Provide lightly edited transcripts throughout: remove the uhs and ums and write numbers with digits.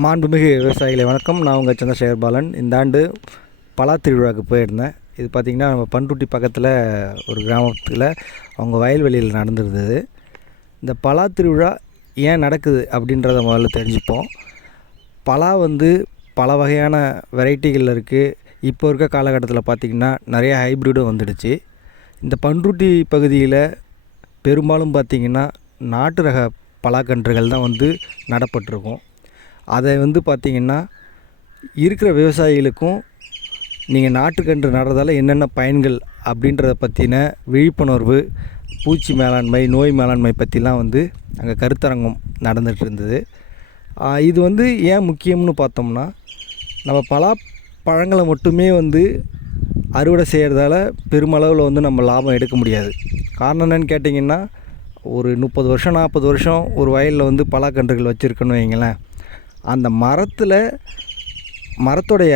மாண்புமிகு விவசாயிகளை வணக்கம். நான் உங்கள் சந்திரசேகர் பாலன். இந்த ஆண்டு பலா திருவிழாவுக்கு போயிருந்தேன். இது பார்த்திங்கன்னா நம்ம பண்ருட்டி பக்கத்தில் ஒரு கிராமத்தில் அவங்க வயல்வெளியில் நடந்துருந்தது. இந்த பலா திருவிழா ஏன் நடக்குது அப்படின்றத முதல்ல தெரிஞ்சுப்போம். பலா பல வகையான வெரைட்டிகள் இருக்குது. இப்போ இருக்க காலகட்டத்தில் பார்த்திங்கன்னா நிறைய ஹைப்ரிடும் வந்துடுச்சு. இந்த பண்ருட்டி பகுதியில் பெரும்பாலும் பார்த்திங்கன்னா நாட்டு ரக பலாக்கன்றுகள் தான் நடப்பட்டிருக்கும். அதை பார்த்திங்கன்னா இருக்கிற விவசாயிகளுக்கும் நீங்கள் நாட்டுக்கன்று நடுறதால என்னென்ன பயன்கள் அப்படின்றத பற்றின விழிப்புணர்வு, பூச்சி மேலாண்மை, நோய் மேலாண்மை பற்றிலாம் அங்கே கருத்தரங்கம் நடந்துகிட்டு இருந்தது. இது ஏன் முக்கியம்னு பார்த்தோம்னா, நம்ம பலா பழங்களை மட்டுமே அறுவடை செய்கிறதால பெருமளவில் நம்ம லாபம் எடுக்க முடியாது. காரணம் என்னென்னு கேட்டிங்கன்னா, ஒரு 30 வருஷம் 40 வருஷம் ஒரு வயலில் பலாக்கன்றுகள் வச்சுருக்கணும் வைங்களேன். அந்த மரத்துடைய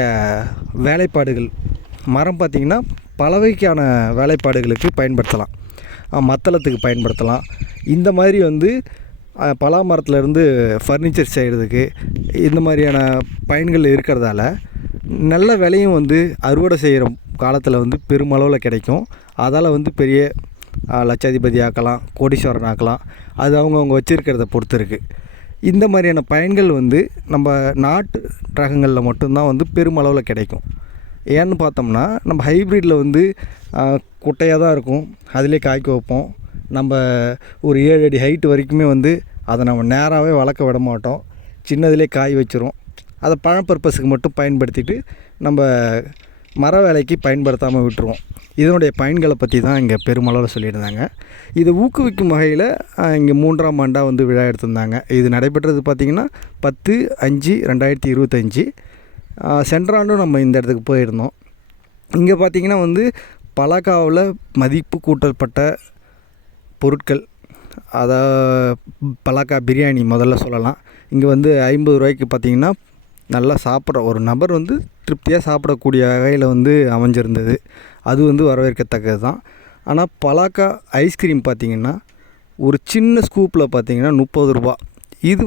வேலைப்பாடுகள், மரம் பார்த்திங்கன்னா பல வகைக்கான வேலைப்பாடுகளுக்கு பயன்படுத்தலாம். மத்தளத்துக்கு பயன்படுத்தலாம். இந்த மாதிரி பலா மரத்துலேருந்து ஃபர்னிச்சர் செய்கிறதுக்கு இந்த மாதிரியான பயன்கள் இருக்கிறதால நல்ல விலையும் அறுவடை செய்கிற காலத்தில் பெருமளவில் கிடைக்கும். அதால் பெரிய லட்சாதிபதி ஆக்கலாம், கோடீஸ்வரன் ஆக்கலாம். அது அவங்கவுங்க வச்சுருக்கிறத பொறுத்து இருக்குது. இந்த மாதிரியான பயன்கள் நம்ம நாட்டு ரகங்களில் மட்டும்தான் பெருமளவில் கிடைக்கும். ஏன்னு பார்த்தோம்னா, நம்ம ஹைப்ரிட்டில் குட்டையாக தான் இருக்கும், அதிலே காய்க்க வைப்போம். நம்ம ஒரு 7 அடி ஹைட்டு வரைக்குமே அதை நம்ம நேராகவே வளர்க்க விட மாட்டோம். சின்னதிலே காய் வச்சிரும். அதை பழ பர்பஸுக்கு மட்டும் பயன்படுத்திட்டு நம்ம மர வேலைக்கு பயன்படுத்தாமல் விட்டுருவோம். இதனுடைய பயன்களை பற்றி தான் இங்கே பெருமளவில் சொல்லியிருந்தாங்க. இதை ஊக்குவிக்கும் வகையில் இங்கே 3ஆம் ஆண்டாக விழா எடுத்திருந்தாங்க. இது நடைபெற்றது பார்த்திங்கன்னா 10/5/2025. சென்ற ஆண்டும் நம்ம இந்த இடத்துக்கு போயிருந்தோம். இங்கே பார்த்திங்கன்னா பலாக்காவில் மதிப்பு கூட்டப்பட்ட பொருட்கள், பலாக்கா பிரியாணி முதல்ல சொல்லலாம். இங்கே 50 ரூபாய்க்கு பார்த்திங்கன்னா நல்லா சாப்பிட்ற ஒரு நபர் திருப்தியாக சாப்பிடக்கூடிய வகையில் அமைஞ்சிருந்தது. அது வரவேற்கத்தக்கது தான். ஆனால் பலாக்கா ஐஸ்கிரீம் பார்த்திங்கன்னா ஒரு சின்ன ஸ்கூப்பில் பார்த்திங்கன்னா 30 ரூபா. இது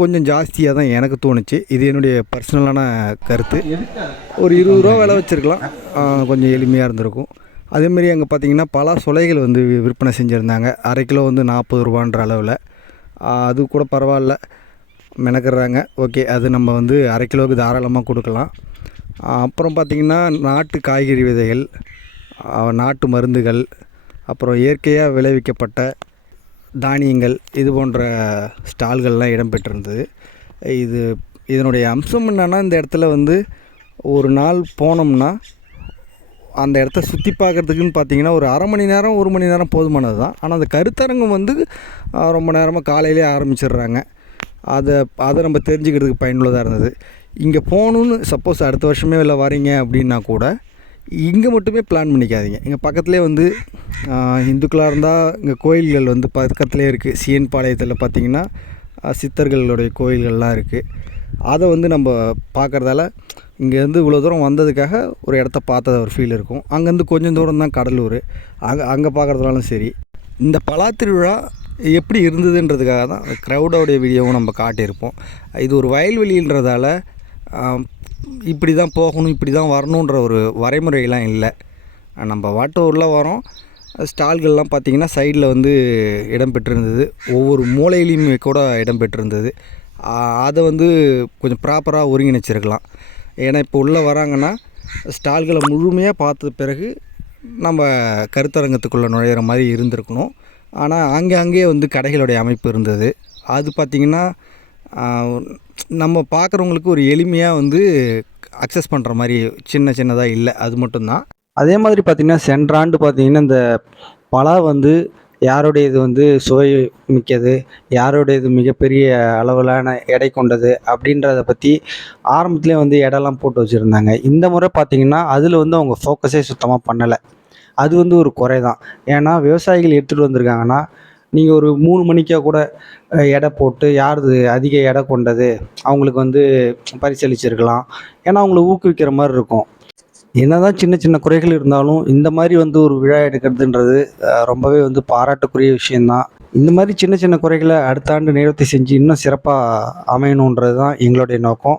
கொஞ்சம் ஜாஸ்தியாக தான் எனக்கு தோணுச்சு. இது என்னுடைய பர்சனலான கருத்து. ஒரு 20 ரூபா விலை வச்சுருக்கலாம், கொஞ்சம் எளிமையாக இருந்திருக்கும். அதேமாரி அங்கே பார்த்திங்கன்னா பலா சொலைகள் விற்பனை செஞ்சுருந்தாங்க. அரை கிலோ 40 ரூபான்ற அளவில். அது கூட பரவாயில்ல, மெனக்கிடுறாங்க. ஓகே, அது நம்ம அரை கிலோவுக்கு தாராளமாக கொடுக்கலாம். அப்புறம் பார்த்திங்கன்னா நாட்டு காய்கறி விதைகள், நாட்டு மருந்துகள், அப்புறம் இயற்கையாக விளைவிக்கப்பட்ட தானியங்கள், இது போன்ற ஸ்டால்கள்லாம் இடம்பெற்றிருந்தது. இதனுடைய அம்சம் என்னென்னா, இந்த இடத்துல ஒரு நாள் போனோம்னா அந்த இடத்த சுற்றி பார்க்குறதுக்குன்னு பார்த்திங்கன்னா ஒரு அரை மணி நேரம் 1 மணி நேரம் போதுமானது தான். ஆனால் அந்த கருத்தரங்கம் ரொம்ப நேரமாக காலையிலே ஆரம்பிச்சிடுறாங்க. அதை நம்ம தெரிஞ்சுக்கிறதுக்கு பயனுள்ளதாக இருந்தது. இங்கே போகணுன்னு சப்போஸ் அடுத்த வருஷமே இல்லை வரீங்க அப்படின்னா கூட இங்கே மட்டுமே பிளான் பண்ணிக்காதீங்க. இங்கே பக்கத்துலேயே இந்துக்களாக இருந்தால் இங்கே கோயில்கள் பக்கத்துலேயே இருக்குது. சிஎன் பாளையத்தில் பார்த்திங்கன்னா சித்தர்களுடைய கோயில்கள்லாம் இருக்குது. அதை நம்ம பார்க்குறதால இங்கேருந்து இவ்வளோ தூரம் வந்ததுக்காக ஒரு இடத்த பார்த்தது ஒரு ஃபீல் இருக்கும். அங்கேருந்து கொஞ்சம் தூரம் தான் கடலூர், அங்கே பார்க்குறதுனாலும் சரி. இந்த பலா திருவிழா எப்படி இருந்ததுன்றதுக்காக தான் க்ரௌடோடைய வீடியோவும் நம்ம காட்டியிருப்போம். இது ஒரு வயல்வெளின்றதால இப்படி தான் போகணும், இப்படி தான் வரணுன்ற ஒரு வரைமுறையெல்லாம் இல்லை. நம்ம வாட்டூரில் வரோம். ஸ்டால்கள்லாம் பார்த்திங்கன்னா சைடில் இடம்பெற்றிருந்தது. ஒவ்வொரு மூலையிலையுமே கூட இடம்பெற்றிருந்தது. அதை கொஞ்சம் ப்ராப்பராக ஒருங்கிணைச்சிருக்கலாம். ஏன்னா இப்போ உள்ளே வராங்கன்னா ஸ்டால்களை முழுமையாக பார்த்த பிறகு நம்ம கருத்தரங்கத்துக்குள்ளே நுழையிற மாதிரி இருந்திருக்கணும். ஆனால் அங்கேயே கடைகளுடைய அமைப்பு இருந்தது. அது பார்த்திங்கன்னா நம்ம பார்க்குறவங்களுக்கு ஒரு எளிமையாக அக்சஸ் பண்ணுற மாதிரி சின்னதாக இல்லை, அது மட்டும்தான். அதே மாதிரி பார்த்திங்கன்னா சென்ற ஆண்டு பார்த்திங்கன்னா இந்த பலா யாருடையது சுவை மிக்கது, யாருடையது மிகப்பெரிய அளவிலான எடை கொண்டது அப்படின்றத பற்றி ஆரம்பத்துலேயே எடைலாம் போட்டு வச்சுருந்தாங்க. இந்த முறை பார்த்திங்கன்னா அதில் அவங்க ஃபோக்கஸே சுத்தமாக பண்ணலை. அது ஒரு குறை தான். ஏன்னா விவசாயிகள் எடுத்துகிட்டு வந்திருக்காங்கன்னா நீங்கள் ஒரு 3 மணிக்காக கூட எடை போட்டு யாருது அதிக எடை கொண்டது அவங்களுக்கு பரிசளிச்சிருக்கலாம். ஏன்னா அவங்கள ஊக்குவிக்கிற மாதிரி இருக்கும். என்னதான் சின்ன சின்ன குறைகள் இருந்தாலும் இந்த மாதிரி வந்து ஒரு விழா எடுக்கிறதுன்றது ரொம்பவே வந்து பாராட்டுக்குரிய விஷயந்தான். இந்த மாதிரி சின்ன சின்ன குறைகளை அடுத்த ஆண்டு நிவர்த்தி செஞ்சு இன்னும் சிறப்பாக அமையணுன்றது தான் எங்களுடைய நோக்கம்.